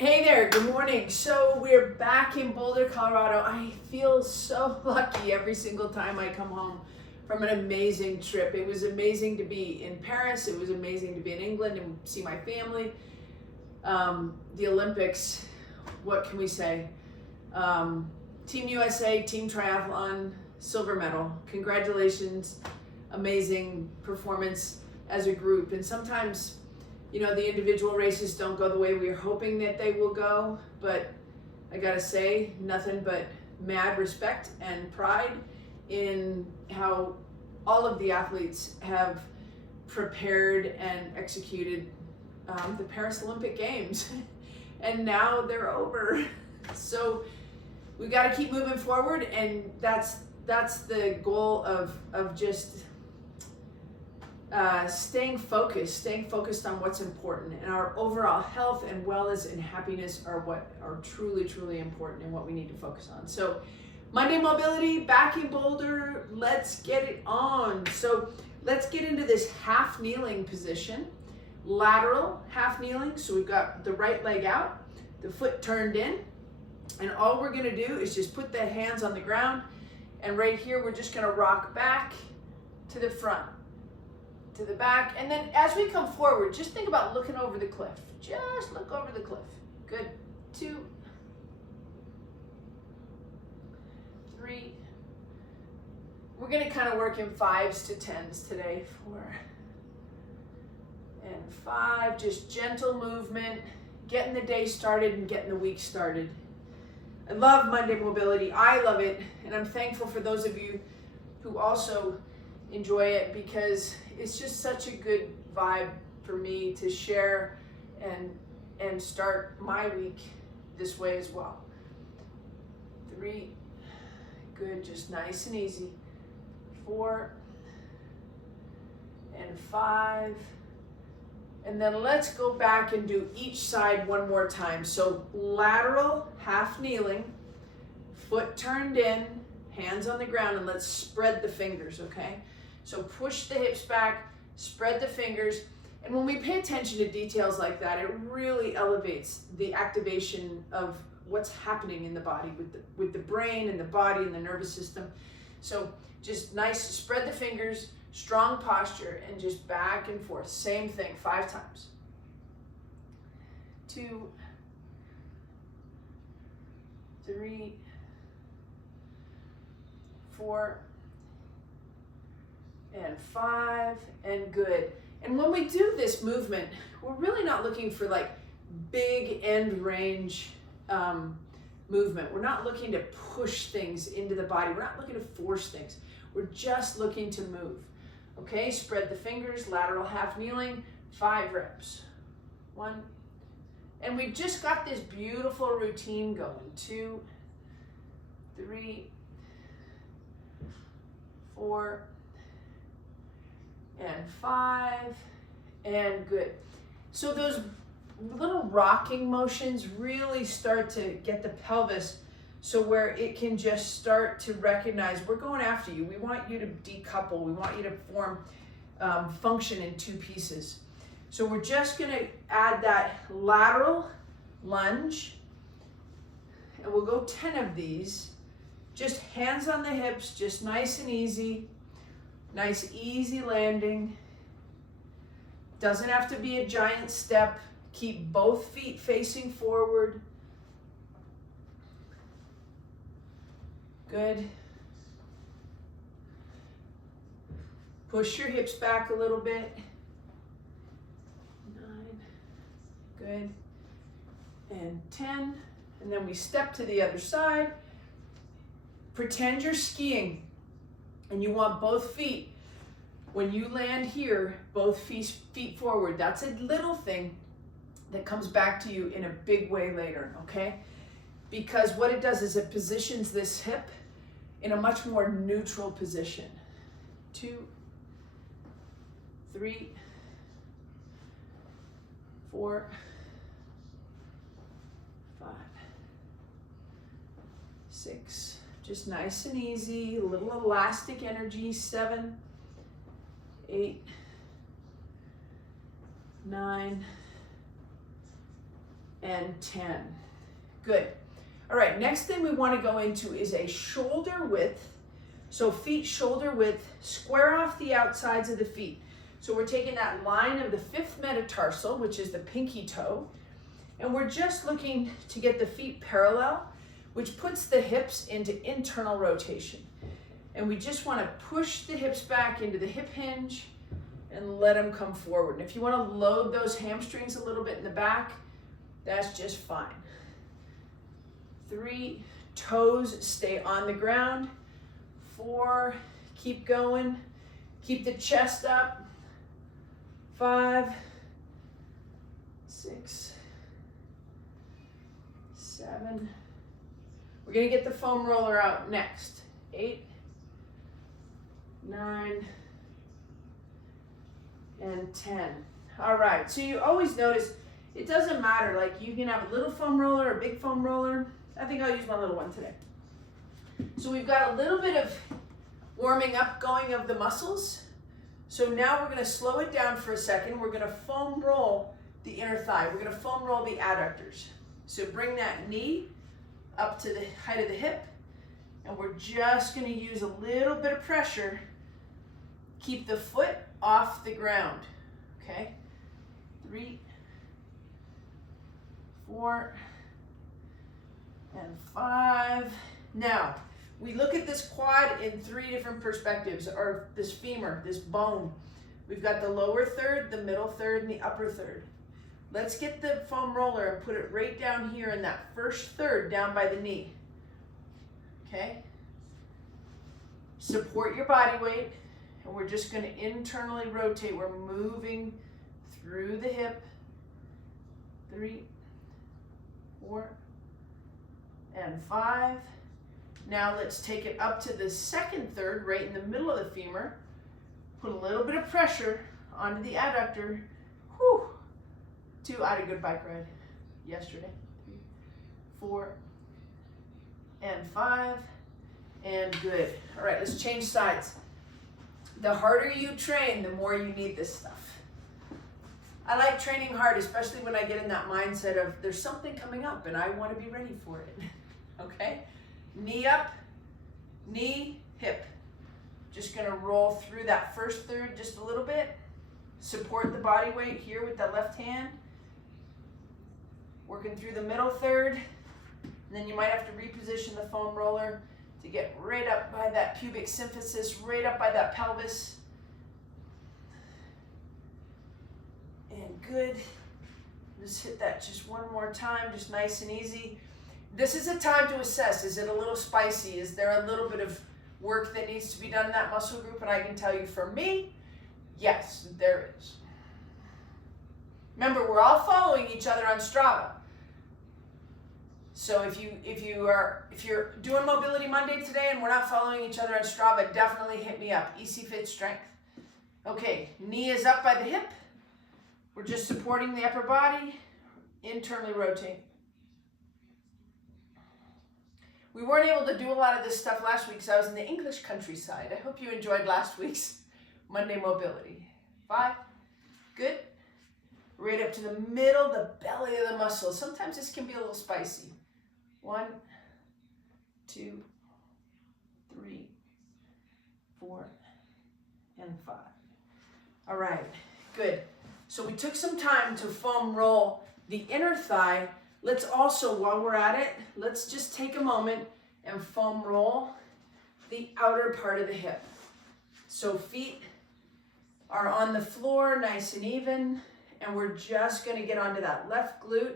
Hey there, good morning. So we're back in Boulder, Colorado. I feel so lucky every single time I come home from an amazing trip. It was amazing to be in Paris. It was amazing to be in England and see my family. The Olympics, what can we say? Team USA, Team Triathlon, silver medal. Congratulations, amazing performance as a group. And sometimes the individual races don't go the way we were hoping that they will go, but I gotta say, nothing but mad respect and pride in how all of the athletes have prepared and executed the Paris Olympic Games. And now they're over. So we gotta keep moving forward, and that's the goal of just staying focused on what's important, and our overall health and wellness and happiness are what are truly important and what we need to focus on. So Monday mobility back in Boulder, let's get it on. So let's get into this half kneeling position, lateral half kneeling. So we've got the right leg out, the foot turned in, and all we're gonna do is just put the hands on the ground, and right here we're just gonna rock back to the front, to the back, and then as we come forward, just think about looking over the cliff. Just look over the cliff. Good. 2, 3. We're going to kind of work in 5s to 10s today. 4 and 5. Just gentle movement, getting the day started and getting the week started. I love Monday mobility. I love it, and I'm thankful for those of you who also enjoy it, because it's just such a good vibe for me to share and start my week this way as well. 3, good, just nice and easy. 4 and 5, and then let's go back and do each side one more time. So lateral half kneeling, foot turned in, hands on the ground, and let's spread the fingers, okay? So push the hips back, spread the fingers, and when we pay attention to details like that, it really elevates the activation of what's happening in the body with the brain and the body and the nervous system. So just nice, spread the fingers, strong posture, and just back and forth. Same thing, 5 times. 2, 3, 4, and 5, and good. And when we do this movement, we're really not looking for like big end range movement. We're not looking to push things into the body. We're not looking to force things. We're just looking to move. Okay, spread the fingers, lateral half kneeling, 5 reps. 1, and we've just got this beautiful routine going. 2, 3, 4, and 5, and good. So those little rocking motions really start to get the pelvis so where it can just start to recognize we're going after you. We want you to decouple. We want you to form function in 2 pieces. So we're just going to add that lateral lunge, and we'll go 10 of these. Just hands on the hips, just nice and easy. Nice, easy landing. Doesn't have to be a giant step. Keep both feet facing forward. Good. Push your hips back a little bit. 9. Good. And 10. And then we step to the other side. Pretend you're skiing. And you want both feet, when you land here, both feet forward. That's a little thing that comes back to you in a big way later, okay? Because what it does is it positions this hip in a much more neutral position. 2, 3, 4, 5, 6. Just nice and easy, a little elastic energy. 7, 8, 9, and 10. Good. All right, next thing we want to go into is a shoulder width. So feet shoulder width, square off the outsides of the feet. So we're taking that line of the fifth metatarsal, which is the pinky toe, and we're just looking to get the feet parallel, which puts the hips into internal rotation. And we just want to push the hips back into the hip hinge and let them come forward. And if you want to load those hamstrings a little bit in the back, that's just fine. 3, toes stay on the ground. 4, keep going. Keep the chest up. 5, 6, 7. We're going to get the foam roller out next. 8, 9, and 10. All right, so you always notice it doesn't matter, like you can have a little foam roller or a big foam roller. I think I'll use my little one today. So we've got a little bit of warming up going of the muscles. So now we're going to slow it down for a second. We're going to foam roll the inner thigh. We're going to foam roll the adductors. So bring that knee up to the height of the hip, and we're just going to use a little bit of pressure. Keep the foot off the ground. Okay? 3, 4, and 5. Now, we look at this quad in 3 different perspectives, or this femur, this bone. We've got the lower third, the middle third, and the upper third. Let's get the foam roller and put it right down here in that first third, down by the knee. Okay? Support your body weight, and we're just going to internally rotate. We're moving through the hip. 3, 4, and 5. Now let's take it up to the second third, right in the middle of the femur. Put a little bit of pressure onto the adductor. Whew. 2, I had a good bike ride yesterday. 3, 4, and 5, and good. All right, let's change sides. The harder you train, the more you need this stuff. I like training hard, especially when I get in that mindset of there's something coming up and I want to be ready for it. Okay? Knee up, knee, hip. Just gonna roll through that first third just a little bit. Support the body weight here with the left hand. Working through the middle third. And then you might have to reposition the foam roller to get right up by that pubic symphysis, right up by that pelvis. And good. Just hit that just one more time, just nice and easy. This is a time to assess. Is it a little spicy? Is there a little bit of work that needs to be done in that muscle group? And I can tell you for me, yes, there is. Remember, we're all following each other on Strava. So if you're doing Mobility Monday today and we're not following each other on Strava, definitely hit me up. ECFIT Strength. Okay, knee is up by the hip. We're just supporting the upper body. Internally rotate. We weren't able to do a lot of this stuff last week because I was in the English countryside. I hope you enjoyed last week's Monday Mobility. 5, good. Right up to the middle, the belly of the muscle. Sometimes this can be a little spicy. 1, 2, 3, 4, and 5. All right, good. So we took some time to foam roll the inner thigh. Let's also, while we're at it, let's just take a moment and foam roll the outer part of the hip. So feet are on the floor, nice and even, and we're just gonna get onto that left glute.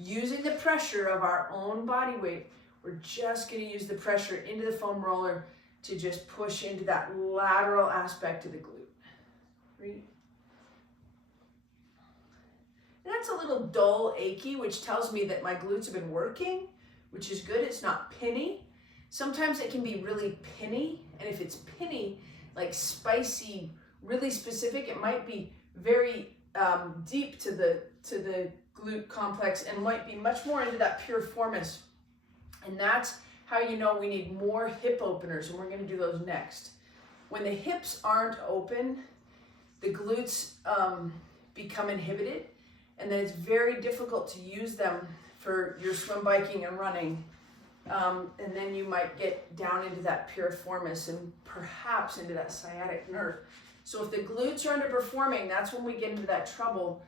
Using the pressure of our own body weight, we're just gonna use the pressure into the foam roller to just push into that lateral aspect of the glute. 3. That's a little dull, achy, which tells me that my glutes have been working, which is good. It's not pinny. Sometimes it can be really pinny, and if it's pinny, like spicy, really specific, it might be very deep to the glute complex and might be much more into that piriformis. And that's how you know we need more hip openers, and we're going to do those next. When the hips aren't open, the glutes become inhibited. and then it's very difficult to use them for your swim, biking, and running. And then you might get down into that piriformis and perhaps into that sciatic nerve. So if the glutes are underperforming, that's when we get into that trouble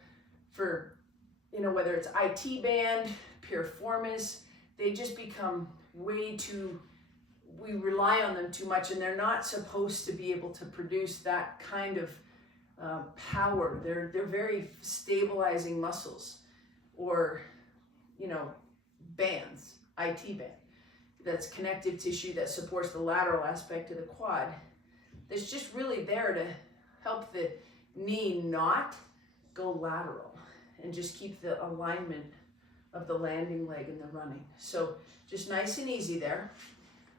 for, whether it's IT band, piriformis, they just become way too, we rely on them too much, and they're not supposed to be able to produce that kind of power. They're very stabilizing muscles, or, bands, IT band. That's connective tissue that supports the lateral aspect of the quad. That's just really there to help the knee not go lateral and just keep the alignment of the landing leg and the running. So just nice and easy there.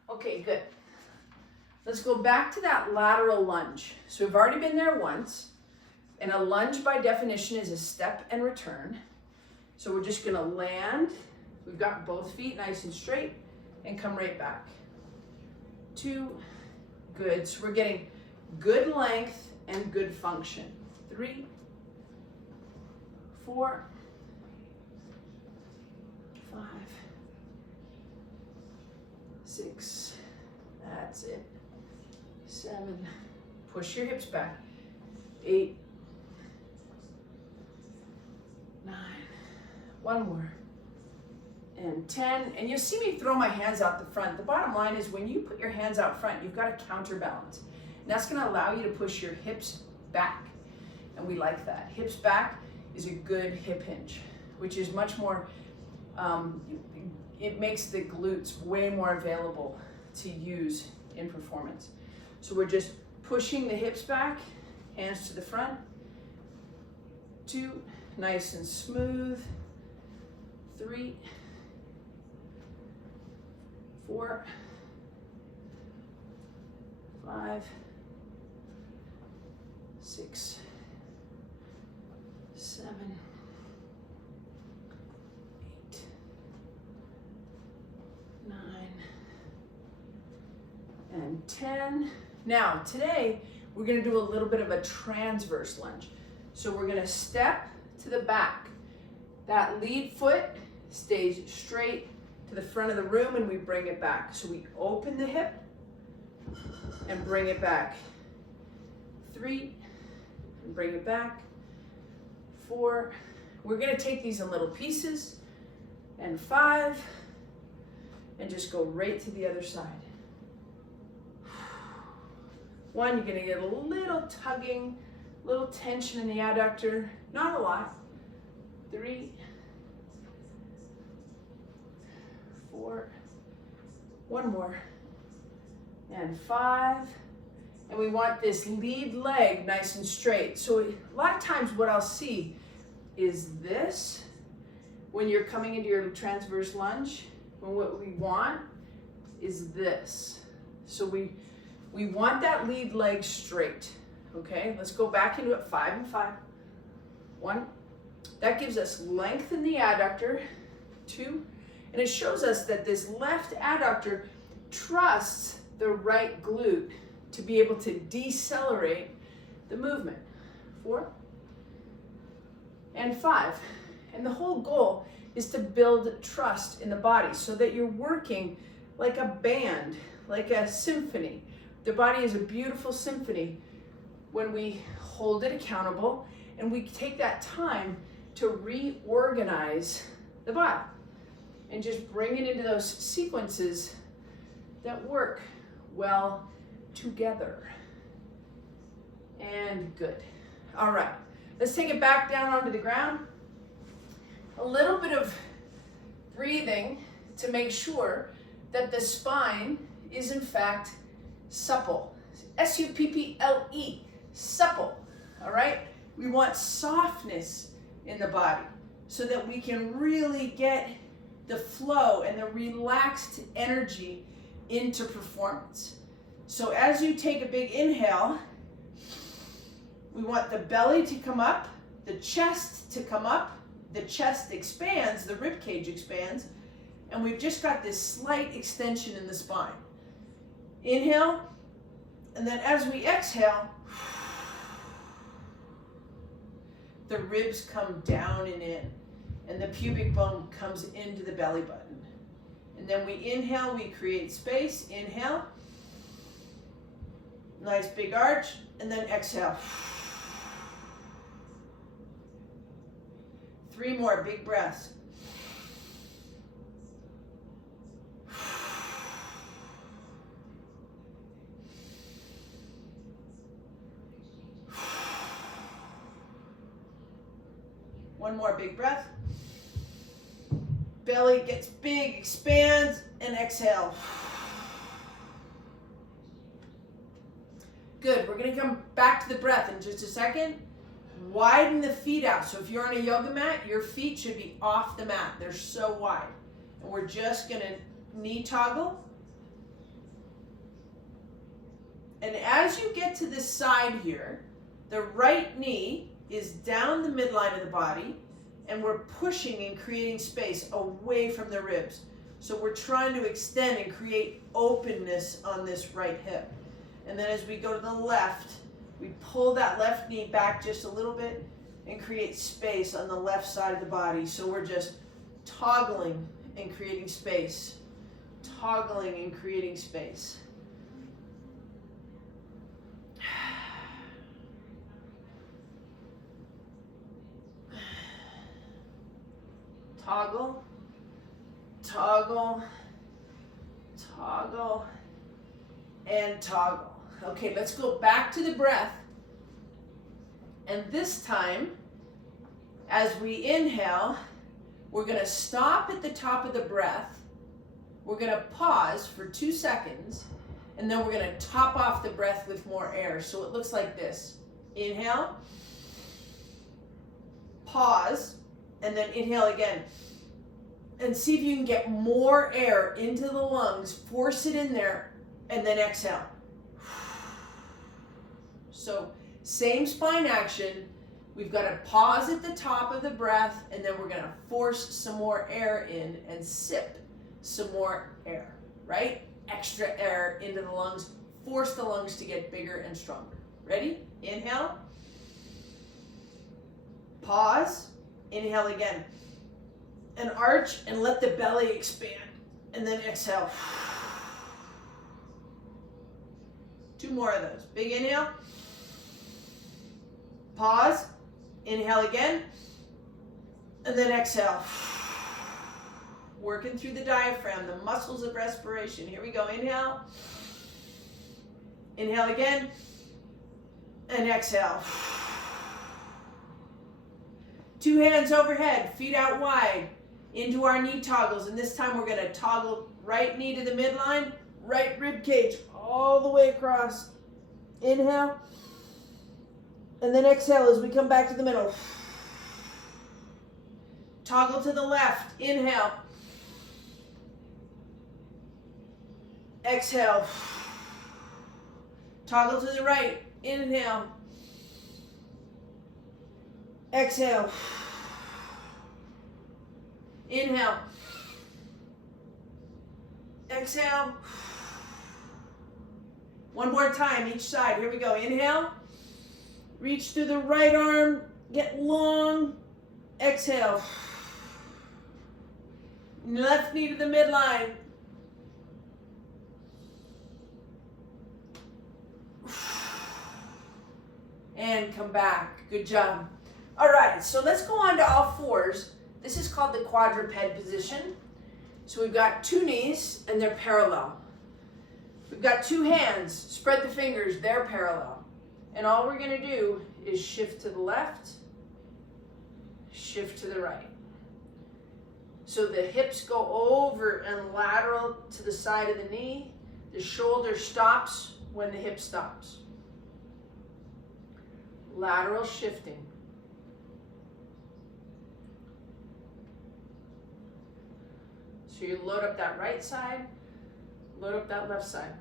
Okay, good. Let's go back to that lateral lunge. So we've already been there once, and a lunge by definition is a step and return. So we're just gonna land. We've got both feet nice and straight, and come right back. 2, good. So we're getting good length and good function. 3, 4, 5, 6, that's it. 7, push your hips back. 8, 9, one more. And 10, and you'll see me throw my hands out the front. The bottom line is when you put your hands out front, you've got to counterbalance. And that's gonna allow you to push your hips back. And we like that. Hips back is a good hip hinge, which is much more, it makes the glutes way more available to use in performance. So we're just pushing the hips back, hands to the front. 2, nice and smooth. 3, 4, 5, 6, 7, 8, 9, and 10. Now, today, we're gonna do a little bit of a transverse lunge. So we're gonna step to the back. That lead foot stays straight to the front of the room, and we bring it back. So we open the hip and bring it back. 3, and bring it back. 4, we're gonna take these in little pieces. And 5, and just go right to the other side. 1, you're gonna get a little tugging, little tension in the adductor, not a lot. 3, 4, one more, and 5, and we want this lead leg nice and straight. So a lot of times what I'll see is this, when you're coming into your transverse lunge, when what we want is this. So we want that lead leg straight, okay? Let's go back into it, 5 and 5. 1, that gives us length in the adductor. 2, and it shows us that this left adductor trusts the right glute to be able to decelerate the movement. 4 and 5. And the whole goal is to build trust in the body so that you're working like a band, like a symphony. The body is a beautiful symphony when we hold it accountable and we take that time to reorganize the body and just bring it into those sequences that work well together. And good. All right, let's take it back down onto the ground. A little bit of breathing to make sure that the spine is in fact supple. S-U-P-P-L-E, supple, all right? We want softness in the body so that we can really get the flow and the relaxed energy into performance. So as you take a big inhale, we want the belly to come up, the chest to come up, the chest expands, the rib cage expands, and we've just got this slight extension in the spine. Inhale, and then as we exhale, the ribs come down and in, and the pubic bone comes into the belly button. And then we inhale, we create space. Inhale. Nice big arch, and then exhale. 3 more big breaths. One more big breath. Belly gets big, expands, and exhale. Good, we're gonna come back to the breath in just a second. Widen the feet out. So if you're on a yoga mat, your feet should be off the mat. They're so wide. And we're just gonna knee toggle. And as you get to this side here, the right knee is down the midline of the body, and we're pushing and creating space away from the ribs. So we're trying to extend and create openness on this right hip. And then as we go to the left, we pull that left knee back just a little bit and create space on the left side of the body. So we're just toggling and creating space. Toggling and creating space. Toggle, toggle, toggle, and toggle. Okay, let's go back to the breath. And this time, as we inhale, we're going to stop at the top of the breath. We're going to pause for 2 seconds, and then we're going to top off the breath with more air. So it looks like this. Inhale, pause, and then inhale again. And see if you can get more air into the lungs. Force it in there, and then exhale. So same spine action. We've got to pause at the top of the breath, and then we're going to force some more air in and sip some more air, right? Extra air into the lungs. Force the lungs to get bigger and stronger. Ready? Inhale. Pause. Inhale again. And arch and let the belly expand. And then exhale. 2 more of those. Big inhale. Pause. Inhale again. And then exhale. Working through the diaphragm, the muscles of respiration. Here we go. Inhale. Inhale again. And exhale. 2 hands overhead, feet out wide, into our knee toggles. And this time we're going to toggle right knee to the midline, right rib cage, all the way across. Inhale. And then exhale as we come back to the middle. Toggle to the left. Inhale. Exhale. Toggle to the right. Inhale. Exhale. Inhale. Exhale. One more time, each side. Here we go. Inhale. Reach through the right arm. Get long. Exhale. Left knee to the midline. And come back. Good job. All right, so let's go on to all fours. This is called the quadruped position. So we've got 2 knees and they're parallel. We've got 2 hands, spread the fingers, they're parallel. And all we're gonna do is shift to the left, shift to the right. So the hips go over and lateral to the side of the knee. The shoulder stops when the hip stops. Lateral shifting. So you load up that right side, load up that left side.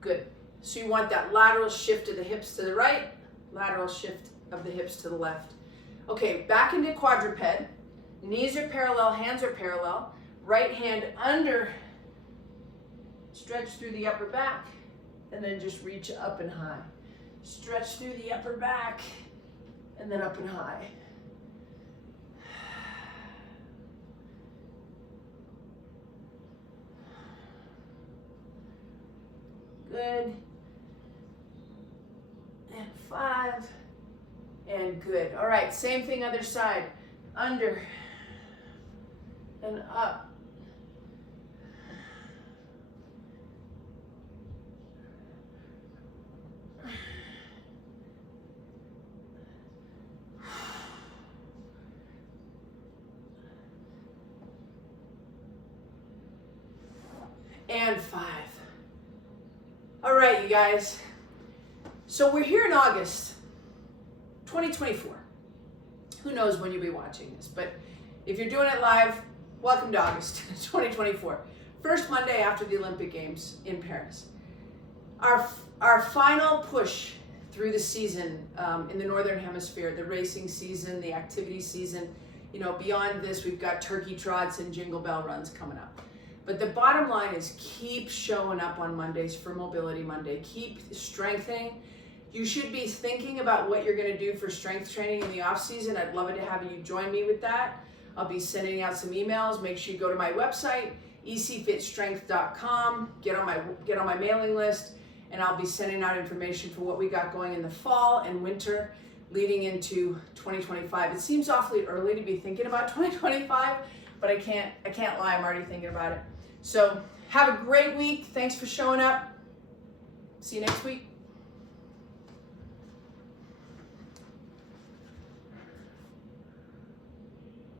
Good. So you want that lateral shift of the hips to the right, lateral shift of the hips to the left. Okay, back into quadruped. Knees are parallel, hands are parallel. Right hand under Stretch through the upper back, and then just reach up and high. Stretch through the upper back, and then up and high. Good. And 5. And good. All right, same thing other side. Under and up. And 5. All right, you guys. So we're here in August 2024. Who knows when you'll be watching this, but if you're doing it live, welcome to August 2024. First Monday after the Olympic Games in Paris. Our final push through the season in the Northern Hemisphere, the racing season, the activity season. You know, beyond this, we've got turkey trots and jingle bell runs coming up. But the bottom line is keep showing up on Mondays for Mobility Monday. Keep strengthening. You should be thinking about what you're going to do for strength training in the off season. I'd love it to have you join me with that. I'll be sending out some emails. Make sure you go to my website, ECFITStrength.com. Get on my mailing list, and I'll be sending out information for what we got going in the fall and winter leading into 2025. It seems awfully early to be thinking about 2025, but I can't lie. I'm already thinking about it. So have a great week. Thanks for showing up. See you next week.